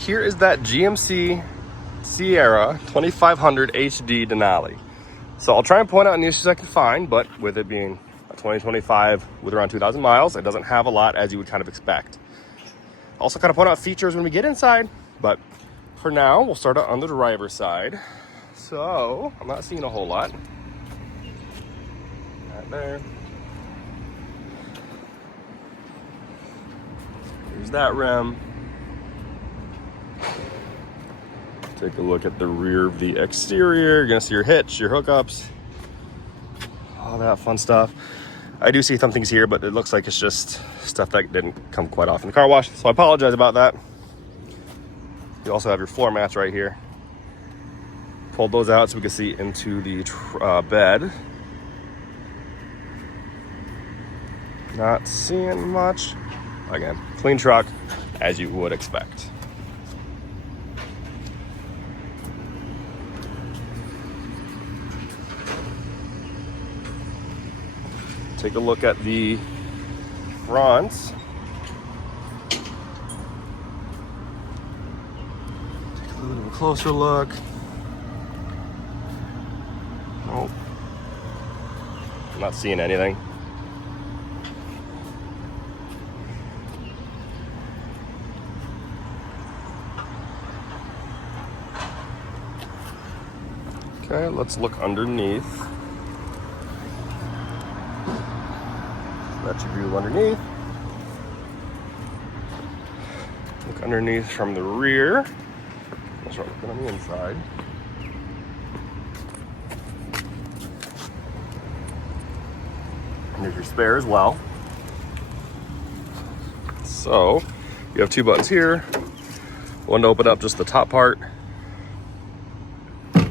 here is that GMC Sierra 2500 HD Denali. So I'll try and point out any issues I can find, but with it being a 2025 with around 2,000 miles, it doesn't have a lot as you would kind of expect. Also kind of point out features when we get inside, but for now, we'll start out on the driver's side. So I'm not seeing a whole lot. Right there. Here's that rim. Take a look at the rear of the exterior. You're gonna see your hitch, your hookups, all that fun stuff. I do see some things here, but it looks like it's just stuff that didn't come quite off in the car wash. So I apologize about that. You also have your floor mats right here. Pulled those out so we can see into the bed. Not seeing much. Again, clean truck as you would expect. Take a look at the front. Take a little bit of a closer look. Nope. I'm not seeing anything. Okay, let's look underneath. That's your view underneath. Look underneath from the rear. Let's start looking on the inside. And there's your spare as well. So you have two buttons here. One to open up just the top part. If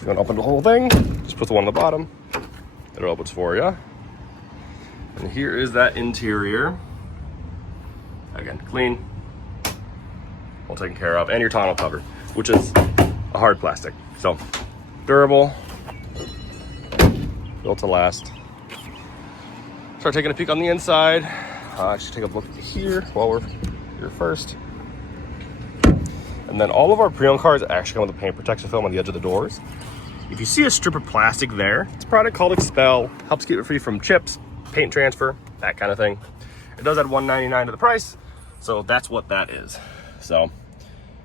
you want to open the whole thing, just put the one on the bottom. It opens for you. And here is that interior. Again, clean, well taken care of, and your tonneau cover, which is a hard plastic. So durable, built to last. Start taking a peek on the inside. I should take a look here while we're here first. And then all of our pre-owned cars actually come with a paint protection film on the edge of the doors. If you see a strip of plastic there, it's a product called Expel. Helps keep it free from chips, paint transfer, that kind of thing. It does add $199 to the price, so that's what that is. So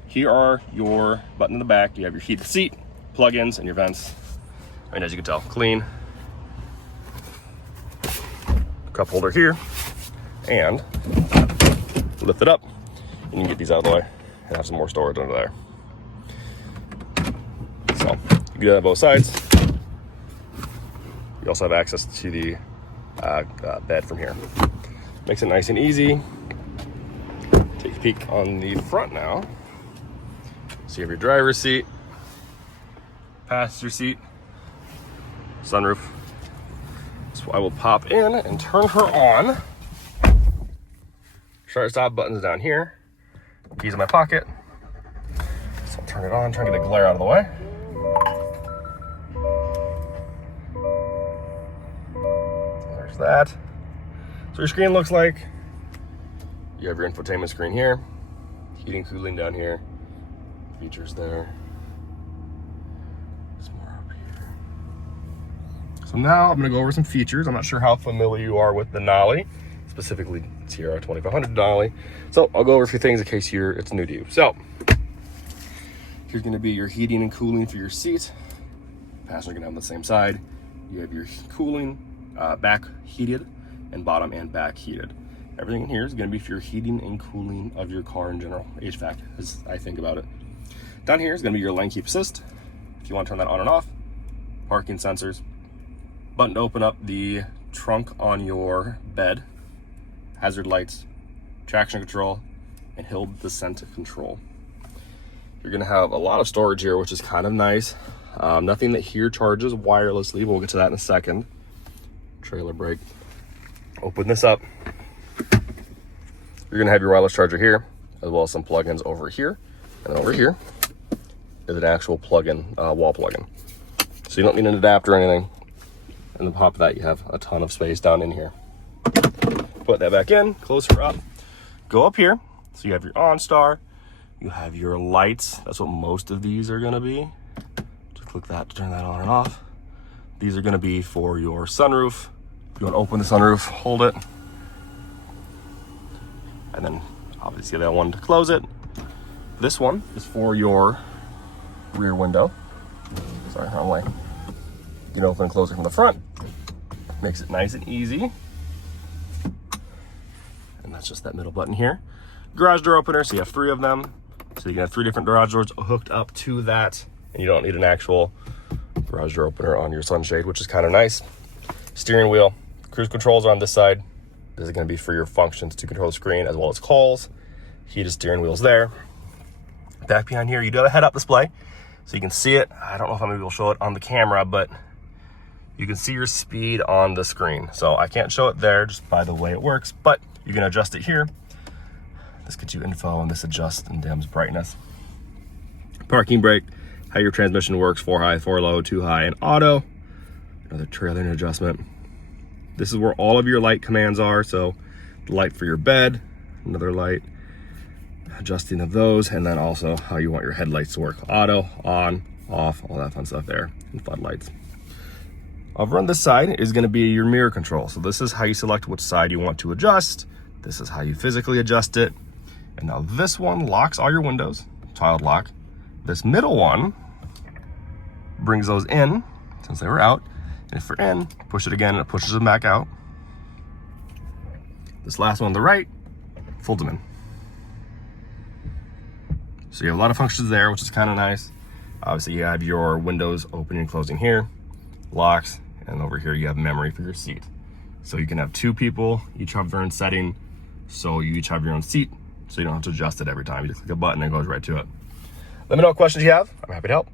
here are your buttons in the back. You have your heated seat, plug-ins, and your vents. And as you can tell, clean. Cup holder here, and lift it up, and you can get these out of the way and have some more storage under there. So you can do that on both sides. You also have access to the bed from here. Makes it nice and easy. Take a peek on the front now. So you have your driver's seat, passenger seat, sunroof. So I will pop in and turn her on. Start stop buttons down here. Keys in my pocket. So I'll turn it on, try and get the glare out of the way. There's that. So your screen looks like, you have your infotainment screen here, heating, cooling down here, features there. Some more up here. So now I'm gonna go over some features. I'm not sure how familiar you are with the Denali, specifically Sierra 2500 Denali. So I'll go over a few things in case it's new to you. So here's gonna be your heating and cooling for your seat. Passenger gonna have on the same side. You have your cooling, back heated, and bottom and back heated. Everything in here is going to be for your heating and cooling of your car in general, HVAC, as I think about it. Down here is going to be your lane keep assist, if you want to turn that on and off. Parking sensors. Button to open up the trunk on your bed. Hazard lights, traction control, and hill descent control. You're going to have a lot of storage here, which is kind of nice. Nothing that here charges wirelessly, but we'll get to that in a second. Trailer brake. Open this up. You're gonna have your wireless charger here, as well as some plugins over here. And then over here is an actual plug-in, wall plug-in. So you don't need an adapter or anything. And on top of that, you have a ton of space down in here. Put that back in, close her up. Go up here. So you have your OnStar, you have your lights. That's what most of these are gonna be. Just click that to turn that on and off. These are gonna be for your sunroof. If you wanna open the sunroof, hold it. And then obviously that one to close it. This one is for your rear window. Sorry, wrong way. You can open and close it from the front. Makes it nice and easy. And that's just that middle button here. Garage door opener, so you have 3 of them. So you can have 3 different garage doors hooked up to that, and you don't need an actual garage door opener on your sunshade, which is kind of nice. Steering wheel, cruise controls are on this side. This is going to be for your functions to control the screen as well as calls. Heated steering wheel's there. Back behind here, you do have a head-up display, so you can see it. I don't know if I'm maybe will show it on the camera, but you can see your speed on the screen. So I can't show it there just by the way it works, but you can adjust it here. This gets you info, and this adjusts and dims brightness. Parking brake, how your transmission works, 4 high, 4 low, 2 high, and auto. Another trailer adjustment. This is where all of your light commands are. So the light for your bed, another light, adjusting of those, and then also how you want your headlights to work. Auto, on, off, all that fun stuff there, and floodlights. Over on this side is gonna be your mirror control. So this is how you select which side you want to adjust. This is how you physically adjust it. And now this one locks all your windows, child lock. This middle one brings those in since they were out. And if they're in, push it again and it pushes them back out. This last one on the right folds them in. So you have a lot of functions there, which is kind of nice. Obviously you have your windows opening and closing here, locks, and over here you have memory for your seat. So you can have 2 people, each have their own setting. So you each have your own seat, so you don't have to adjust it every time. You just click a button and it goes right to it. Let me know what questions you have. I'm happy to help.